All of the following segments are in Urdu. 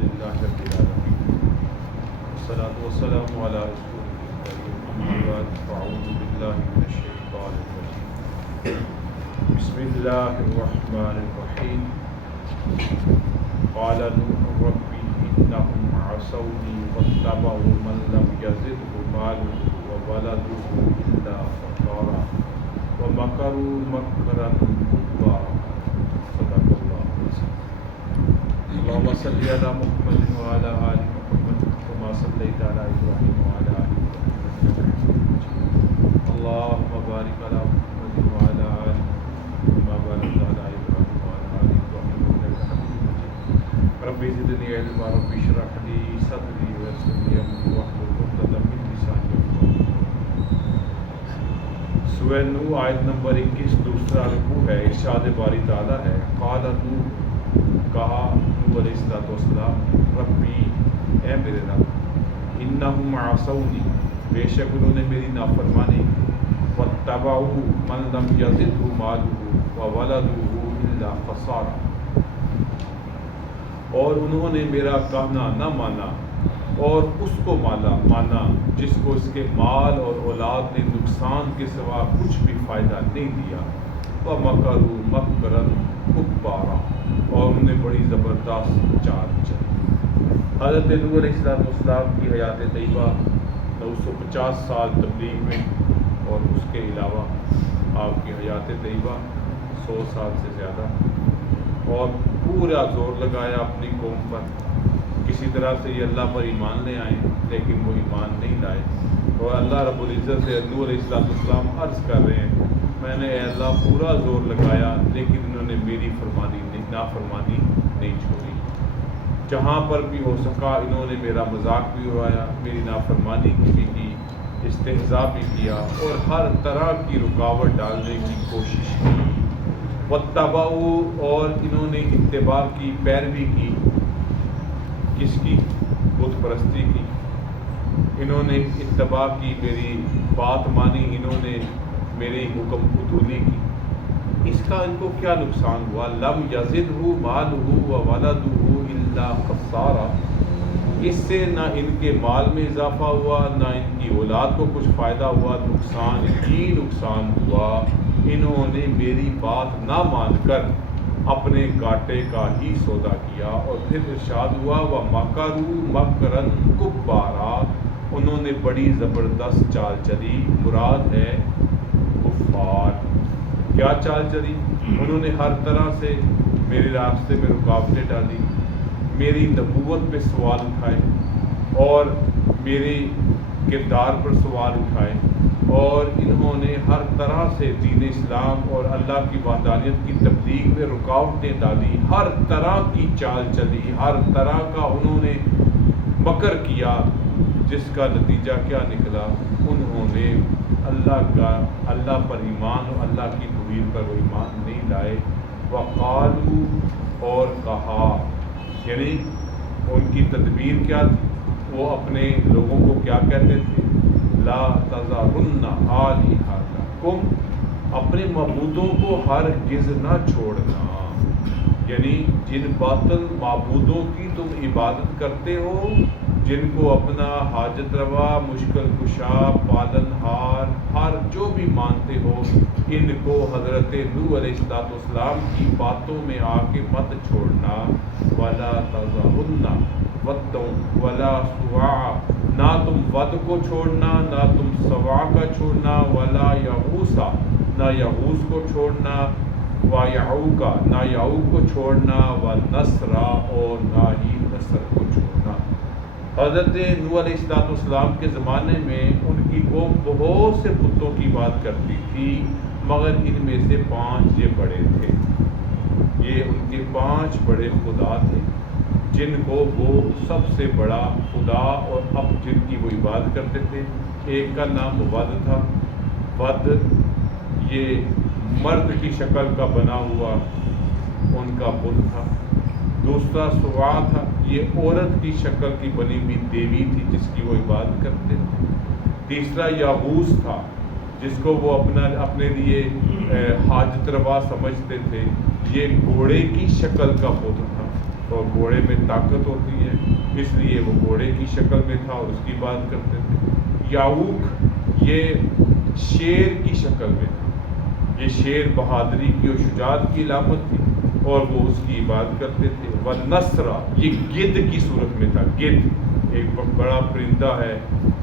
لله رب العالمين والصلاة والسلام على رسول الكريم أما بعد فأعوذ بالله من الشيطان الرجيم بسم الله الرحمن الرحيم قال نوح رب إنهم عصوني واتبعوا من لم يزده ماله وولده إلا خسارا ومكروا مكرا كبارا صدق الله العظيم اللهم صل على محمد وعلى آل محمد كما صليت على إبراهيم وعلى آل إبراهيم اللهم بارك على محمد وعلى آل محمد كما باركت على إبراهيم وعلى آل إبراهيم إنك حميد مجيد رب زدني علما رب اشرح لي صدري ويسر لي أمري واحلل عقدة من لساني يفقهوا سورہ نوح آیت نمبر 21 دوسرا رکوع ہے۔ ارشاد باری تعالیٰ ہے قال نوح، کہا نوح علیہ السلام، ربی اے میرے رب، انہم عصونی، بے شک انہوں نے میری نافرمانی کی، واتبعوا من لم یزدہ مالہ وولدہ الا خسارا، اور انہوں نے میرا کہنا نہ مانا اور اس کو مانا جس کو اس کے مال اور اولاد نے نقصان کے سوا کچھ بھی فائدہ نہیں دیا، وَمَكَرُوا مَكْرًا كُبَّارًا، اور انہوں نے بڑی زبردست چال چلی۔ حضرت نوح علیہ السلام کی حیات طیبہ 950 سال تبلیغ میں، اور اس کے علاوہ آپ کی حیات طیبہ 100 سال سے زیادہ، اور پورا زور لگایا اپنی قوم پر کسی طرح سے یہ اللہ پر ایمان لے آئیں، لیکن وہ ایمان نہیں لائے، اور اللہ رب العزت سے نوح علیہ السلام عرض کر رہے ہیں میں نے اے اللہ پورا زور لگایا لیکن انہوں نے میری نافرمانی نہیں چھوڑی، جہاں پر بھی ہو سکا انہوں نے میرا مذاق بھی اڑایا، میری نافرمانی بھی کی، استہزاء بھی کیا، اور ہر طرح کی رکاوٹ ڈالنے کی کوشش کی۔ واتبعوا، اور انہوں نے اتباع کی، پیروی کی، کس کی؟ بت پرستی کی۔ انہوں نے اتباع کی، میری بات مانی، انہوں نے میری حکم قبولی کی۔ اس کا ان کو کیا نقصان ہوا؟ لم یزدہ مالہ وولدہ الا خسارا، اس سے نہ ان کے مال میں اضافہ ہوا، نہ ان کی اولاد کو کچھ فائدہ ہوا، نقصان ہی نقصان ہوا۔ انہوں نے میری بات نہ مان کر اپنے گھاٹے کا ہی سودا کیا۔ اور پھر ارشاد ہوا وَمَكَرُوا مَكْرًا كُبَّارًا، انہوں نے بڑی زبردست چال چلی، مراد ہے کفار۔ کیا چال چلی؟ انہوں نے ہر طرح سے میرے راستے میں رکاوٹیں ڈالی، میری نبوت پہ سوال اٹھائے، اور میرے کردار پر سوال اٹھائے، اور انہوں نے ہر طرح سے دین اسلام اور اللہ کی وحدانیت کی تبلیغ میں رکاوٹیں ڈالی، ہر طرح کی چال چلی، ہر طرح کا انہوں نے مکر کیا، جس کا نتیجہ کیا نکلا؟ انہوں نے اللہ پر ایمان اور اللہ کی توحید پر وہ ایمان نہیں لائے۔ وقالوا، اور کہا، یعنی ان کی تدبیر کیا تھی؟ وہ اپنے لوگوں کو کیا کہتے تھے؟ لا تذرن آلہتکم، اپنے معبودوں کو ہرگز نہ چھوڑنا، یعنی جن باطل معبودوں کی تم عبادت کرتے ہو، جن کو اپنا حاجت روا، مشکل کشا، پالن ہار، ہر جو بھی مانتے ہو، ان کو حضرت نوح علیہ السلام کی باتوں میں آ کے مت چھوڑنا۔ وَلَا تَذَرُنَّ وَدًّا وَلَا سُوَاعًا، نہ تم ود کو چھوڑنا، نہ تم سوا کا چھوڑنا، وَلَا یغوث، نہ یغوث کو چھوڑنا، وَیعوق، نہ یعوق کو چھوڑنا، وَنَسْرَ، اور نہ ہی نصر کو چھوڑنا۔ حضرت نوح علیہ السلام کے زمانے میں ان کی قوم بہت سے بتوں کی بات کرتی تھی، مگر ان میں سے 5 یہ بڑے تھے، یہ ان کے 5 بڑے خدا تھے، جن کو وہ سب سے بڑا خدا اور اب جن کی وہ عبادت کرتے تھے۔ ایک کا نام ود تھا، ود یہ مرد کی شکل کا بنا ہوا ان کا بت تھا۔ دوسرا سوا تھا، یہ عورت کی شکل کی بنی ہوئی دیوی تھی جس کی وہ عبادت کرتے تھے۔ تیسرا یغوث تھا، جس کو وہ اپنے لیے حاجت روا سمجھتے تھے، یہ گھوڑے کی شکل کا بت تھا۔ اور گھوڑے میں طاقت ہوتی ہے، اس لیے وہ گھوڑے کی شکل میں تھا اور اس کی بات کرتے تھے۔ یعوق یہ شیر کی شکل میں تھا، یہ شیر بہادری کی اور شجاعت کی علامت تھی اور وہ اس کی عبادت کرتے تھے۔ والنسر یہ گدھ کی صورت میں تھا، گدھ ایک بڑا پرندہ ہے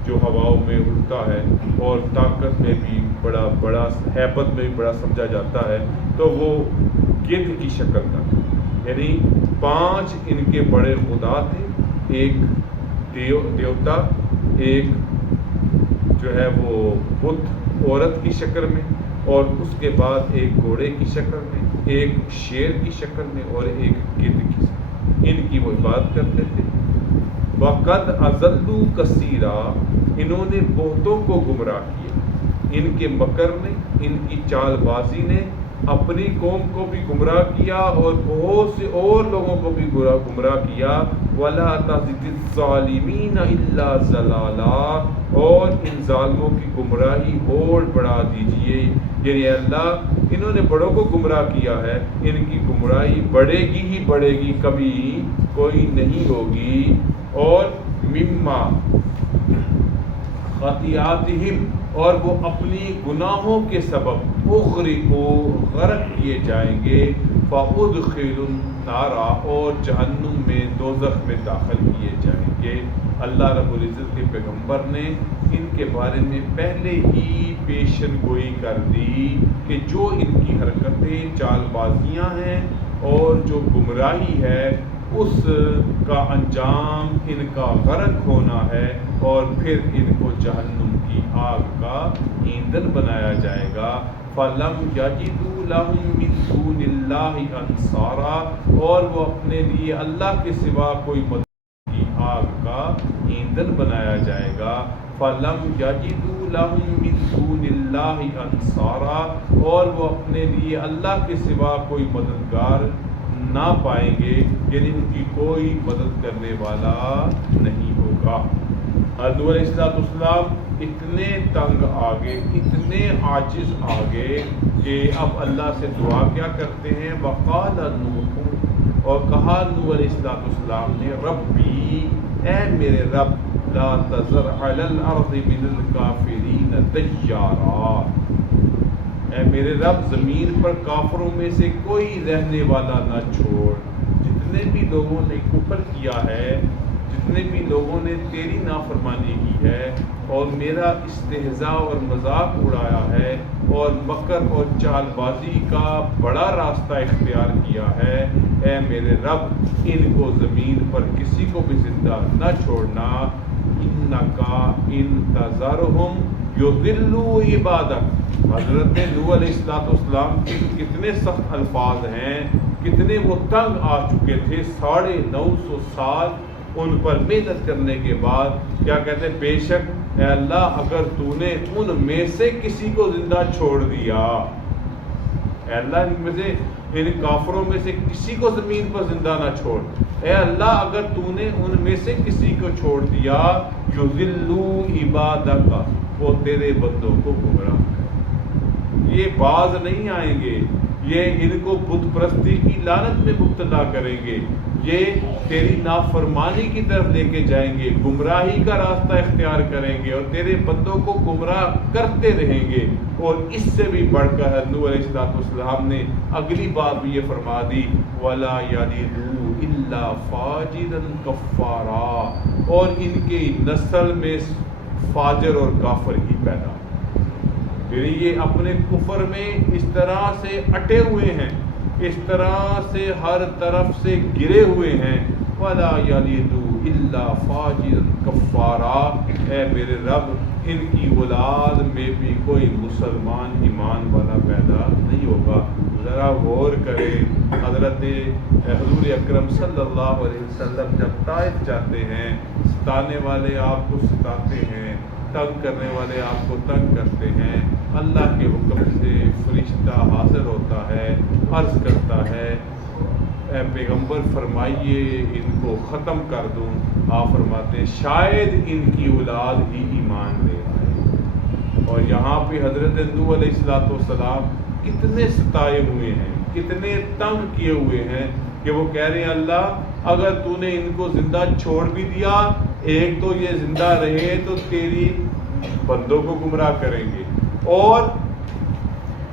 جو ہواؤں میں اڑتا ہے اور طاقت میں بھی بڑا ہیبت میں بھی بڑا سمجھا جاتا ہے، تو وہ گدھ کی شکل کا تھا۔ یعنی 5 ان کے بڑے خدا تھے، ایک دیوتا، ایک جو ہے وہ بت عورت کی شکل میں، اور اس کے بعد ایک گھوڑے کی شکل میں، ایک شیر کی شکل میں اور ایک گدھ کی شکل میں، ان کی وہ عبادت کرتے تھے۔ وَقَدْ أَضَلُّوا كَثِيرًا انہوں نے بہتوں کو گمراہ کیا، ان کے مکر نے، ان کی چال بازی نے اپنی قوم کو بھی گمراہ کیا اور بہت سے اور لوگوں کو بھی گمراہ کیا۔ وَلَا تَزِدِ الظَّالِمِينَ إِلَّا ضَلَالًا اور ان ظالموں کی گمراہی اور بڑھا دیجئے، یعنی اللہ انہوں نے بڑوں کو گمراہ کیا ہے، ان کی گمراہی بڑھے گی ہی بڑھے گی، کبھی کوئی نہیں ہوگی۔ اور مما خطیاتہم اور وہ اپنی گناہوں کے سبب اغرقوا غرق کیے جائیں گے، فادخلوا النار اور جہنم میں دوزخ میں داخل کیے جائیں گے۔ اللہ رب العزت کے پیغمبر نے ان کے بارے میں پہلے ہی پیشن گوئی کر دی کہ جو ان کی حرکتیں چال بازیاں ہیں اور جو گمراہی ہے اس کا انجام ان کا غرق ہونا ہے اور پھر ان کو جہنم کی آگ کا ایندھن بنایا جائے گا۔ فَلَمْ يَجِدُوا لَهُم مِّن دُونِ اللَّهِ أَنصَارًا اور وہ اپنے لیے اللہ کے سوا کوئی مدد کی آگ کا ایندھن بنایا جائے گا۔ فَلَمْ يَجِدُوا لَهُم مِّن دُونِ اللَّهِ أَنصَارًا اور وہ اپنے لیے اللہ کے سوا کوئی مددگار نہ پائیں گے، یعنی ان کی کوئی مدد کرنے والا نہیں ہوگا۔ حضرت علیہ السلام اتنے تنگ آگے، اتنے عاجز آگے کہ اب اللہ سے دعا کیا کرتے ہیں، وقال نوح اور کہا نوح علیہ السلام نے، ربی اے میرے رب، لا تذر علی الارض من الکافرین دیارا اے میرے رب زمین پر کافروں میں سے کوئی رہنے والا نہ چھوڑ۔ جتنے بھی لوگوں نے کفر کیا ہے، جتنے بھی لوگوں نے تیری نافرمانی کی ہے اور میرا استہزاء اور مذاق اڑایا ہے اور مکر اور چال بازی کا بڑا راستہ اختیار کیا ہے، اے میرے رب ان کو زمین پر کسی کو بھی زندہ نہ چھوڑنا۔ انکا ان تذرہم یضلوا عبادک حضرت نوح علیہ السلام کے کتنے سخت الفاظ ہیں، کتنے وہ تنگ آ چکے تھے، 950 سال ان پر محنت کرنے کے بعد کیا کہتے ہیں، بے شک اے اللہ اگر تو نے ان میں سے کسی کو زندہ چھوڑ دیا، اے اللہ ان میں سے ان کافروں میں سے کسی کو زمین پر زندہ نہ چھوڑ، اے اللہ اگر تو نے ان میں سے کسی کو چھوڑ دیا، یضلوا عبادک وہ تیرے بندوں کو گمراہ کریں، یہ باز نہیں آئیں گے، یہ ان کو بت پرستی کی لعنت میں مبتلا کریں گے، یہ تیری نافرمانی کی طرف لے کے جائیں گے، گمراہی کا راستہ اختیار کریں گے اور تیرے بندوں کو گمراہ کرتے رہیں گے۔ اور اس سے بھی بڑھ کر نوح علیہ السلام نے اگلی بات بھی یہ فرما دی، وَلَا يَلِدُوا إِلَّا فَاجِرًا كَفَّارًا اور ان کی نسل میں فاجر اور کافر ہی پیدا، یعنی یہ اپنے کفر میں اس طرح سے اٹے ہوئے ہیں، اس طرح سے ہر طرف سے گرے ہوئے ہیں، وَلَا يَلِدُوا إِلَّا فَاجِرًا كَفَّارًا اے میرے رب ان کی اولاد میں بھی کوئی مسلمان ایمان والا پیدا نہیں ہوگا۔ ذرا غور کریں، حضرت حضور اکرم صلی اللہ علیہ وسلم جب طائف جاتے ہیں، ستانے والے آپ کو ستاتے ہیں، تنگ کرنے والے آپ کو تنگ کرتے ہیں، اللہ کے حکم سے فرشتہ حاضر ہوتا ہے، عرض کرتا ہے اے پیغمبر فرمائیے ان کو ختم کر دوں، آپ فرماتے ہیں شاید ان کی اولاد ہی ایمان لے آئے۔ اور یہاں پہ حضرت نوح علیہ السلام کتنے ستائے ہوئے ہیں، کتنے تنگ کیے ہوئے ہیں کہ وہ کہہ رہے ہیں اللہ اگر تو نے ان کو زندہ چھوڑ بھی دیا، ایک تو یہ زندہ رہے تو تیری بندوں کو گمراہ کریں گے، اور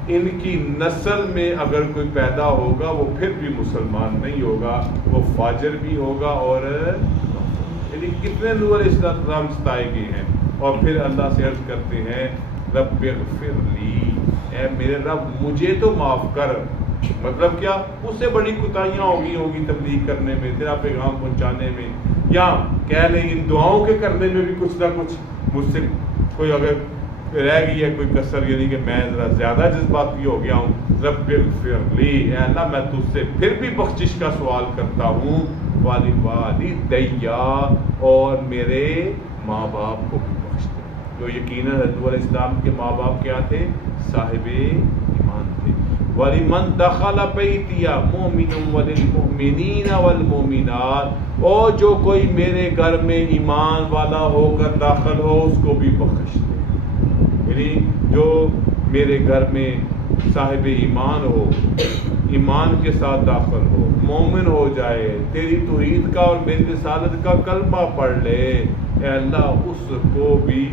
ان کی نسل میں اگر کوئی پیدا ہوگا وہ پھر بھی مسلمان نہیں ہوگا، وہ فاجر بھی ہوگا، اور یعنی کتنے نور علیہ السلام ستائے گئے ہیں۔ اور پھر اللہ سے عرض کرتے ہیں رب اغفر لی، اے میرے رب مجھے تو معاف کر۔ مطلب کیا؟ اس سے بڑی کوتاہیاں ہوگی تبلیغ کرنے میں، تیرا پیغام پہنچانے میں، یا کہہ لیں ان دعاؤں کے کرنے میں بھی کچھ نہ کچھ مجھ سے کوئی اگر رہ گئی ہے کوئی کسر، یعنی کہ میں ذرا زیادہ جذباتی ہو گیا ہوں۔ رب اغفر لی، اے اللہ میں تجھ سے پھر بھی بخشش کا سوال کرتا ہوں، والدیا، اور میرے ماں باپ کو بھی بخش دے۔ جو یقیناً حضرت علیہ السلام کے ماں باپ کیا تھے؟ صاحب ایمان تھے۔ وَلِمَنْ دَخَلَ بَيْتِيَ مُؤْمِنٌ وَلِلْمُؤْمِنِينَ وَالْمُؤْمِنَاتِ، اور جو کوئی میرے گھر میں ایمان والا ہو کر داخل ہو اس کو بھی بخش دے۔ یعنی جو میرے گھر میں صاحب ایمان ہو، ایمان کے ساتھ داخل ہو، مومن ہو جائے، تیری توحید کا اور میری رسالت کا کلمہ پڑھ لے، اے اللہ اس کو بھی،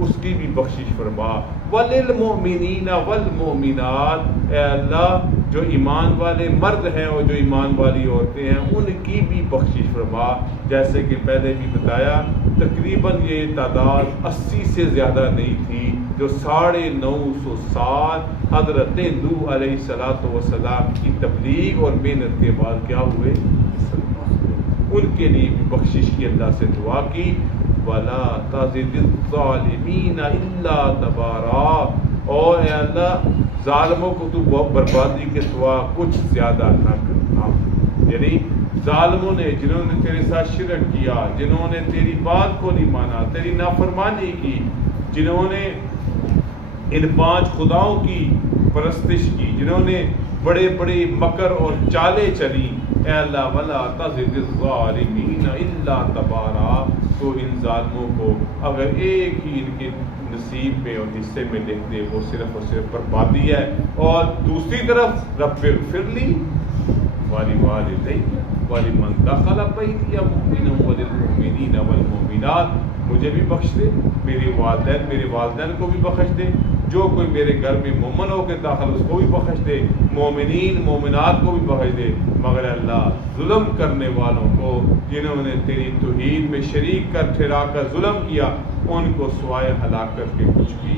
اس کی بھی بخشش فرما۔ وَلِلْمُؤْمِنِينَ وَالْمُؤْمِنَاتِ، اے اللہ جو ایمان والے مرد ہیں اور جو ایمان والی عورتیں ہیں ان کی بھی بخشش فرما۔ جیسے کہ پہلے بھی بتایا تقریباً یہ تعداد 80 سے زیادہ نہیں تھی، جو 950 سال حضرت نوح علیہ السلام کی تبلیغ اور محنت کے بعد کیا ہوئے؟ ان کے لیے بھی بخشش کی اللہ سے دعا کی۔ وَلَا تَزِدِ الظَّالِمِينَ إِلَّا تَبَارًا، اور اے اللہ ظالموں کو تو بربادی کے سوا کچھ زیادہ نہ کرنا۔ یعنی ظالموں نے، جنہوں نے تیرے ساتھ شرک کیا، جنہوں نے تیری بات کو نہیں مانا، تیری نافرمانی کی، جنہوں نے ان 5 خداؤں کی پرستش کی، جنہوں نے بڑے بڑے مکر اور چالیں چلی، اے اللہ وَلَا تَزِدِ الظَّالِمِينَ إِلَّا تَبَارًا، تو ان ظالموں کو اگر ایک ہی ان کے نصیب میں اور حصے میں لکھ دے وہ صرف اور صرف بربادی ہے۔ اور دوسری طرف رب اغفر لی وَلِوَالِدَيَّ وَلِمَنْ دَخَلَ بَيْتِيَ مُؤْمِنًا وَلِلْمُؤْمِنِينَ وَالْمُؤْمِنَاتِ، مجھے بھی بخش دے، میرے والدین کو بھی بخش دے، جو کوئی میرے گھر میں مومن ہو کے داخل اس کو بھی بخش دے، مومنین مومنات کو بھی بخش دے، مگر اللہ ظلم کرنے والوں کو، جنہوں نے تیری توحید میں شریک کر ٹھہرا کر ظلم کیا، ان کو سوائے ہلاکت کے کچھ بھی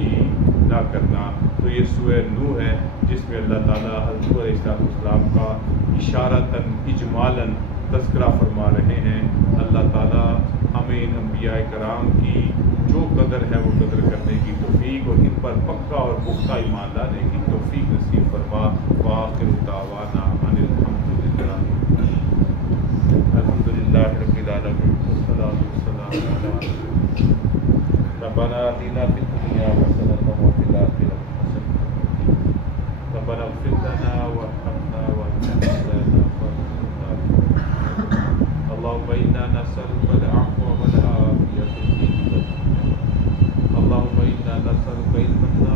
نہ کرنا۔ تو یہ سورہ نوح ہے جس میں اللہ تعالیٰ حضرت علیہ السلام کا اشارتاً اجمالاً تذکرہ فرما رہے ہیں۔ اللہ تعالیٰ ہمیں ان انبیاء کرام کی جو قدر ہے وہ قدر کرنے کی توفیق اور ان پر پکا اور پختہ ایمان لانے کی توفیق نصیب فرما۔ وآخر دعوانا ان الحمدللہ رب العالمین، والصلاۃ والسلام علی رسول اللہ۔ ربنا آتنا فی الدنیا حسنۃ وفی الآخرۃ حسنۃ، ربنا اغفر لنا وارحمنا وانت مولانا فانصرنا على القوم الكافرين۔ اللهم انا نسألك العفو والعافية في الدين والدنيا، اللهم انا نسألك علما